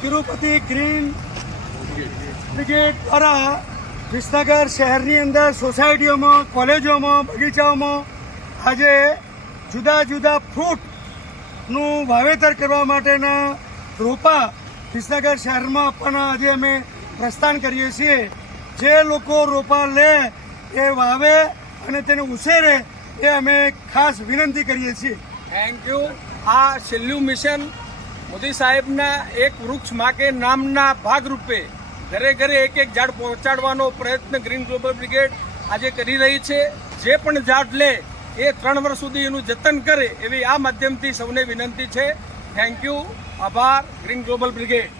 Tirupati green brigade દ્વારા વિસનગર શહેરની અંદર સોસાયટીઓમાં, કોલેજોમાં, બગીચાઓમાં આજે જુદા જુદા ફ્રૂટનું વાવેતર કરવા માટેના રોપા વિસનગર શહેરમાં આપવાના આજે અમે પ્રસ્થાન કરીએ છીએ. જે લોકો રોપા લે એ વાવે અને તેને ઉછેરે એ અમે ખાસ વિનંતી કરીએ છીએ. Thank you. આ છેલ્લું મિશન મોદી સાહેબના એક વૃક્ષ માં કે નામના ભાગરૂપે ઘરે ઘરે એક ઝાડ પહોંચાડવાનો પ્રયત્ન ગ્રીન ગ્લોબલ બ્રિગેડ આજે કરી રહી છે. જે પણ ઝાડ લે એ 3 વર્ષ સુધી એનું જતન કરે એવી આ માધ્યમથી સૌને વિનંતી છે. Thank you. આભાર ગ્રીન ગ્લોબલ બ્રિગેડ.